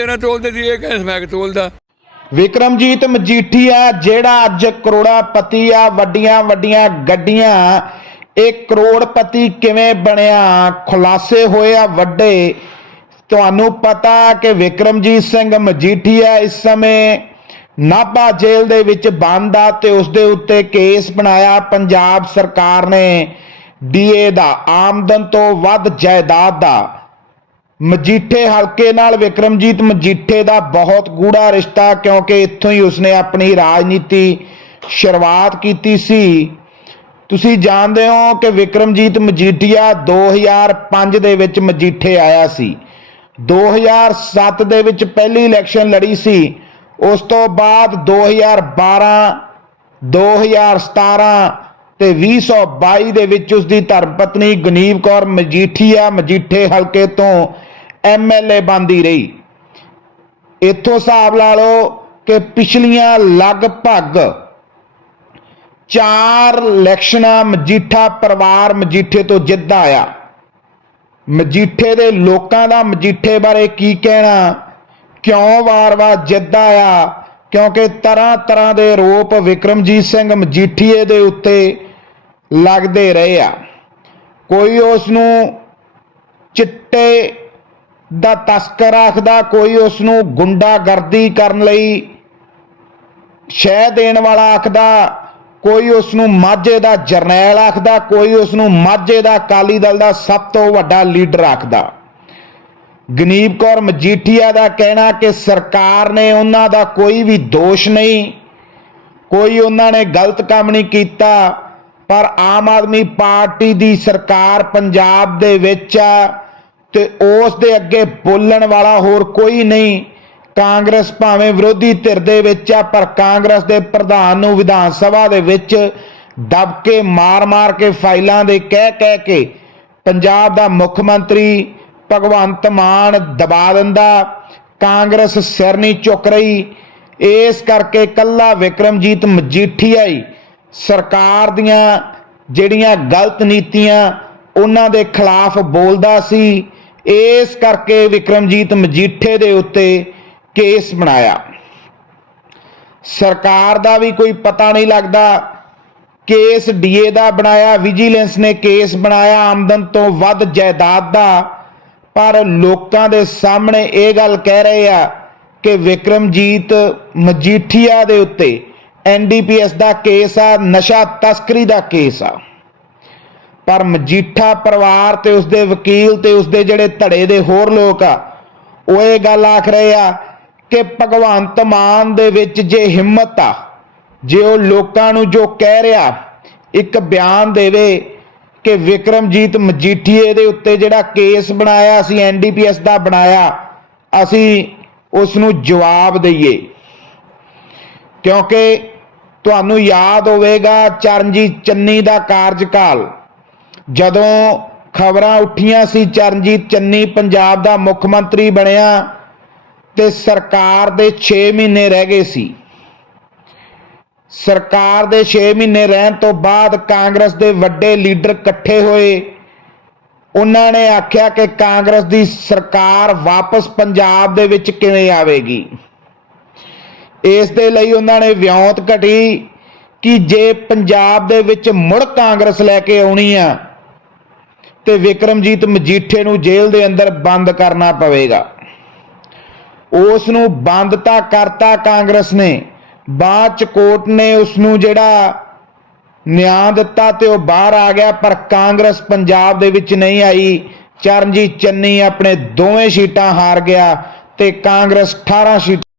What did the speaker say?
ਇਹਨਾਂ ਤੋਲਦੇ ਸੀ, ਇਹ ਕਹਿੰਦੇ ਸਮੈਕ ਤੋਲਦਾ ਵਿਕਰਮਜੀਤ ਮਜੀਠੀਆ ਜਿਹੜਾ ਅੱਜ ਕਰੋੜਾਪਤੀ ਆ, ਵੱਡੀਆਂ ਵੱਡੀਆਂ ਗੱਡੀਆਂ। ਇਹ ਕਰੋੜਪਤੀ ਕਿਵੇਂ ਬਣਿਆ? ਖੁਲਾਸੇ ਹੋਏ ਆ ਵੱਡੇ। ਤੁਹਾਨੂੰ ਪਤਾ ਕਿ ਵਿਕਰਮਜੀਤ ਸਿੰਘ ਮਜੀਠੀਆ ਇਸ ਸਮੇਂ ਨਾਭਾ ਜੇਲ੍ਹ ਦੇ ਵਿੱਚ ਬੰਦ ਆ ਤੇ ਉਸ ਦੇ ਉੱਤੇ ਕੇਸ ਬਣਾਇਆ ਪੰਜਾਬ ਸਰਕਾਰ ਨੇ ਡੀਏ ਦਾ, ਆਮਦਨ ਤੋਂ ਵੱਧ ਜਾਇਦਾਦ ਦਾ। ਮਜੀਠੇ ਹਲਕੇ ਨਾਲ ਵਿਕਰਮਜੀਤ ਮਜੀਠੇ ਦਾ ਬਹੁਤ ਗੂੜਾ ਰਿਸ਼ਤਾ ਕਿਉਂਕਿ ਇੱਥੋਂ ਹੀ ਉਸਨੇ ਆਪਣੀ ਰਾਜਨੀਤੀ ਸ਼ੁਰੂਆਤ ਕੀਤੀ ਸੀ। ਤੁਸੀਂ ਜਾਣਦੇ ਹੋ ਕਿ ਵਿਕਰਮਜੀਤ ਮਜੀਠੀਆ 2005 ਦੇ ਵਿੱਚ ਮਜੀਠੇ ਆਇਆ ਸੀ। 2007 ਦੇ ਵਿੱਚ ਪਹਿਲੀ ਇਲੈਕਸ਼ਨ ਲੜੀ ਸੀ। ਉਸ ਤੋਂ ਬਾਅਦ 2012 2017 ਤੇ 2022 ਦੇ ਵਿੱਚ ਉਸ ਦੀ ਧਰਮ ਪਤਨੀ ਗਨੀਵ ਕੌਰ ਮਜੀਠੀਆ ਮਜੀਠੇ ਹਲਕੇ ਤੋਂ ਐਮਐਲਏ ਬੰਦੀ ਰਹੀ। ਇੱਥੋਂ ਹਿਸਾਬ ਲਾ ਲਓ ਕਿ ਪਿਛਲੀਆਂ ਲਗਭਗ ਚਾਰ ਇਲੈਕਸ਼ਨਾਂ ਮਜੀਠਾ ਪਰਿਵਾਰ ਮਜੀਠੇ ਤੋਂ ਜਿੱਤ ਆਇਆ। ਮਜੀਠੇ ਦੇ ਲੋਕਾਂ ਦਾ ਮਜੀਠੇ ਬਾਰੇ ਕੀ ਕਹਿਣਾ? ਕਿਉਂ ਵਾਰ-ਵਾਰ ਜਿੱਤ ਆਇਆ? ਕਿਉਂਕਿ ਤਰ੍ਹਾਂ ਤਰ੍ਹਾਂ ਦੇ ਰੋਪ ਵਿਕਰਮਜੀਤ ਸਿੰਘ ਮਜੀਠੀਏ ਦੇ ਉੱਤੇ ਲੱਗਦੇ ਰਹੇ ਆ। ਕੋਈ ਉਸ ਨੂੰ ਚਿੱਟੇ ਦਾ ਤਸਕਰ ਆਖਦਾ ਕੋਈ ਉਸ ਨੂੰ ਗੁੰਡਾਗਰਦੀ ਕਰਨ ਲਈ ਸ਼ਹਿ ਦੇਣ ਵਾਲਾ ਆਖਦਾ, ਕੋਈ ਉਸ ਨੂੰ ਮਾਝੇ ਦਾ ਜਰਨੈਲ ਆਖਦਾ, ਕੋਈ ਉਸ ਨੂੰ ਮਾਝੇ ਦਾ ਅਕਾਲੀ ਦਲ ਦਾ ਸਭ ਤੋਂ ਵੱਡਾ ਲੀਡਰ ਆਖਦਾ। ਗਨੀਬ ਕੌਰ ਮਜੀਠੀਆ ਦਾ ਕਹਿਣਾ ਕਿ ਸਰਕਾਰ ਨੇ ਉਹਨਾਂ ਦਾ ਕੋਈ ਵੀ ਦੋਸ਼ ਨਹੀਂ, ਕੋਈ ਉਹਨਾਂ ਨੇ ਗਲਤ ਕੰਮ ਨਹੀਂ ਕੀਤਾ, ਪਰ ਆਮ ਆਦਮੀ ਪਾਰਟੀ ਦੀ ਸਰਕਾਰ ਪੰਜਾਬ ਦੇ ਵਿੱਚ ਆ। ਤੇ ਉਸ ਦੇ ਅੱਗੇ ਬੋਲਣ ਵਾਲਾ ਹੋਰ ਕੋਈ ਨਹੀਂ। ਕਾਂਗਰਸ ਭਾਵੇਂ ਵਿਰੋਧੀ ਧਿਰ ਦੇ ਵਿੱਚ ਆ, ਪਰ ਕਾਂਗਰਸ ਦੇ ਪ੍ਰਧਾਨ ਨੂੰ ਵਿਧਾਨ ਸਭਾ ਦੇ ਵਿੱਚ ਦਬ ਕੇ ਮਾਰ-ਮਾਰ ਕੇ ਫਾਈਲਾਂ ਦੇ ਕਹਿ ਕਹਿ ਕੇ ਪੰਜਾਬ ਦਾ ਮੁੱਖ ਮੰਤਰੀ ਭਗਵੰਤ ਮਾਨ ਦਬਾ ਦਿੰਦਾ। ਕਾਂਗਰਸ ਸਿਰ ਨਹੀਂ ਚੁੱਕ ਰਹੀ। ਇਸ ਕਰਕੇ ਕੱਲਾ ਵਿਕਰਮਜੀਤ ਮਜੀਠੀਆ ਹੀ। ਸਰਕਾਰ ਦੀਆਂ ਜਿਹੜੀਆਂ ਗਲਤ ਨੀਤੀਆਂ, ਉਹਨਾਂ ਦੇ ਖਿਲਾਫ ਬੋਲਦਾ ਸੀ। ਇਸ ਕਰਕੇ ਵਿਕਰਮਜੀਤ ਮਜੀਠੇ ਦੇ ਉੱਤੇ ਕੇਸ ਬਣਾਇਆ। ਸਰਕਾਰ ਦਾ ਵੀ ਕੋਈ ਪਤਾ ਨਹੀਂ ਲੱਗਦਾ, ਕੇਸ ਡੀਏ ਦਾ ਬਣਾਇਆ, ਵਿਜੀਲੈਂਸ ਨੇ ਕੇਸ ਬਣਾਇਆ, ਆਮਦਨ ਤੋਂ ਵੱਧ ਜਾਇਦਾਦ ਦਾ। ਪਰ ਲੋਕਾਂ ਦੇ ਸਾਹਮਣੇ ਇਹ ਗੱਲ ਕਹਿ ਰਹੇ ਆ ਕਿ ਵਿਕਰਮਜੀਤ ਮਜੀਠੀਆ ਦੇ ਉੱਤੇ ਐਨਡੀਪੀਐਸ ਦਾ ਕੇਸ ਆ, ਨਸ਼ਾ ਤਸਕਰੀ ਦਾ ਕੇਸ ਆ। ਪਰ ਮਜੀਠਾ ਪਰਿਵਾਰ ਤੇ ਉਸਦੇ ਵਕੀਲ ਤੇ ਉਸਦੇ ਜਿਹੜੇ ਧੜੇ ਦੇ ਹੋਰ ਲੋਕ ਆ, ਉਹ ਇਹ ਗੱਲ ਆਖ ਰਹੇ ਆ ਕਿ ਭਗਵੰਤ ਮਾਨ ਦੇ ਵਿੱਚ ਜੇ ਹਿੰਮਤ ਆ, ਜੇ ਉਹ ਲੋਕਾਂ ਨੂੰ ਜੋ ਕਹਿ ਰਿਹਾ, ਇੱਕ ਬਿਆਨ ਦੇਵੇ ਕਿ ਵਿਕਰਮਜੀਤ ਮਜੀਠੀਏ ਦੇ ਉੱਤੇ ਜਿਹੜਾ ਕੇਸ ਬਣਾਇਆ, ਅਸੀਂ ਐਨਡੀਪੀਐਸ ਦਾ ਬਣਾਇਆ, ਅਸੀਂ ਉਸ ਨੂੰ ਜਵਾਬ ਦਈਏ। ਕਿਉਂਕਿ ਤੁਹਾਨੂੰ ਯਾਦ ਹੋਵੇਗਾ ਚਰਨਜੀਤ ਚੰਨੀ ਦਾ ਕਾਰਜਕਾਲ। ਜਦੋਂ ਖਬਰਾਂ ਉੱਠੀਆਂ ਸੀ ਚਰਨਜੀਤ ਚੰਨੀ ਪੰਜਾਬ ਦਾ ਮੁੱਖ ਮੰਤਰੀ ਬਣਿਆ ਤੇ ਸਰਕਾਰ ਦੇ 6 ਮਹੀਨੇ ਰਹਿ ਗਏ ਸੀ। ਸਰਕਾਰ ਦੇ 6 ਮਹੀਨੇ ਰਹਿਣ ਤੋਂ ਬਾਅਦ ਕਾਂਗਰਸ ਦੇ ਵੱਡੇ ਲੀਡਰ ਇਕੱਠੇ ਹੋਏ। ਉਹਨਾਂ ਨੇ ਆਖਿਆ ਕਿ ਕਾਂਗਰਸ ਦੀ ਸਰਕਾਰ ਵਾਪਸ ਪੰਜਾਬ ਦੇ ਵਿੱਚ ਕਿਵੇਂ ਆਵੇਗੀ। ਇਸ ਦੇ ਲਈ ਉਹਨਾਂ ਨੇ ਵਿਉਂਤ ਘਟੀ ਕਿ ਜੇ ਪੰਜਾਬ ਦੇ ਵਿੱਚ ਮੁੜ ਕਾਂਗਰਸ ਲੈ ਕੇ ਆਉਣੀ ਆ ਤੇ ਵਿਕਰਮਜੀਤ ਮਜੀਠੇ ਨੂੰ ਜੇਲ੍ਹ ਦੇ ਅੰਦਰ ਬੰਦ ਕਰਨਾ ਪਵੇਗਾ। ਉਸ ਨੂੰ ਬੰਦ ਤਾਂ ਕਰਤਾ ਕਾਂਗਰਸ ਨੇ, ਬਾਅਦ ਚ ਕੋਰਟ ਨੇ ਉਸ ਨੂੰ ਜਿਹੜਾ ਨਿਆਂ ਦਿੱਤਾ ਤੇ ਉਹ ਬਾਹਰ ਆ ਗਿਆ, ਪਰ ਕਾਂਗਰਸ ਪੰਜਾਬ ਦੇ ਵਿੱਚ ਨਹੀਂ ਆਈ। ਚਰਨਜੀਤ ਚੰਨੀ ਆਪਣੇ ਦੋਵੇਂ ਸੀਟਾਂ ਹਾਰ ਗਿਆ ਤੇ ਕਾਂਗਰਸ 18 ਸੀਟ